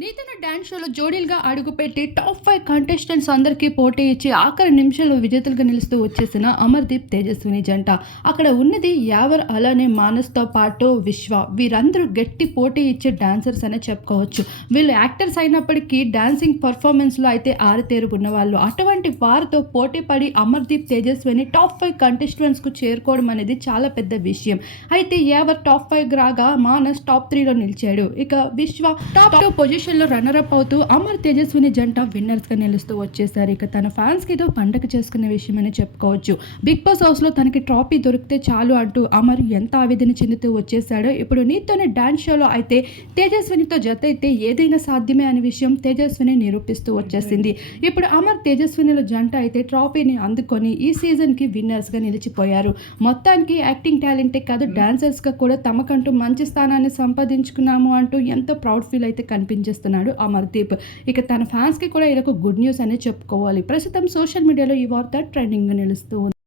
నీతన dance షోలో జోడీలుగా అడుగుపెట్టి top five contestants అందరికీ పోటీ ఇచ్చి ఆఖరి నిమిషంలో విజేతలుగా నిలుస్తూ వచ్చేసిన అమర్దీప్ తేజస్విని జంట. అక్కడ ఉన్నది యావర్ అలానే మానస్తో పాటు విశ్వ. వీరందరూ గట్టి పోటీ ఇచ్చే డాన్సర్స్ అనే చెప్పుకోవచ్చు. వీళ్ళు యాక్టర్స్ అయినప్పటికీ డాన్సింగ్ పర్ఫార్మెన్స్లో అయితే ఆరితేరు ఉన్నవాళ్ళు. అటువంటి వారితో పోటీ పడి అమర్దీప్ తేజస్విని టాప్ ఫైవ్ కంటెస్టెంట్స్కు చేరుకోవడం అనేది చాలా పెద్ద విషయం. అయితే యావర్ టాప్ ఫైవ్ రాగా మానస్ టాప్ త్రీలో నిలిచాడు. ఇక Vishwa top two position runner up అవుతూ అమర్ తేజస్విని జంట విన్నర్స్గా నిలుస్తూ వచ్చేసారు. ఇక తన ఫ్యాన్స్కి ఏదో పండగ చేసుకునే విషయమని చెప్పుకోవచ్చు. బిగ్ బాస్ హౌస్లో తనకి ట్రాఫీ దొరికితే చాలు అంటూ అమర్ ఎంత ఆవేదన చెందుతూ వచ్చేసాడో ఇప్పుడు నీతోనే డ్యాన్స్ షోలో అయితే తేజస్వినితో జత అయితే ఏదైనా సాధ్యమే అనే విషయం తేజస్విని నిరూపిస్తూ వచ్చేసింది. ఇప్పుడు అమర్ తేజస్వినిలో జంట అయితే ట్రాఫీని అందుకొని ఈ సీజన్కి విన్నర్స్గా నిలిచిపోయారు. మొత్తానికి యాక్టింగ్ టాలెంటే కాదు డాన్సర్స్గా కూడా తమకంటూ మంచి స్థానాన్ని సంపాదించుకున్నాము అంటూ ఎంతో ప్రౌడ్ ఫీల్ అయితే కనిపించేస్తున్నాడు అమర్దీప్ ఇక తన ఫ్యాన్స్కి కూడా ఇదొక గుడ్ న్యూస్ అనే చెప్పుకోవాలి. ప్రస్తుతం సోషల్ మీడియాలో ఈ వార్త ట్రెండింగ్గా నిలుస్తూ ఉంది.